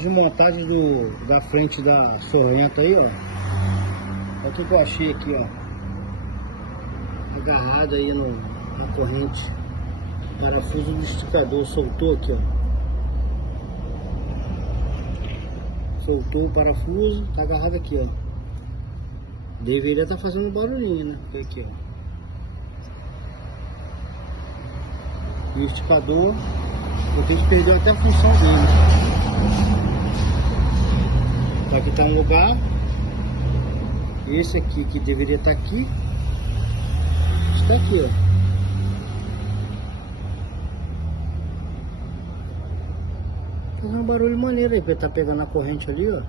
desmontagem da frente da Sorrento aí, ó. Olha o que eu achei aqui, ó. Agarrado aí na corrente. Parafuso do esticador soltou aqui, ó. Soltou o parafuso, tá agarrado aqui, ó. Deveria estar fazendo barulhinho, né? Aqui, ó. E o esticador, porque ele perdeu até a função dele. Tá aqui, tá um lugar. Esse aqui que deveria estar aqui, está aqui, ó. Fazendo um barulho maneiro aí, porque tá pegando a corrente ali, ó.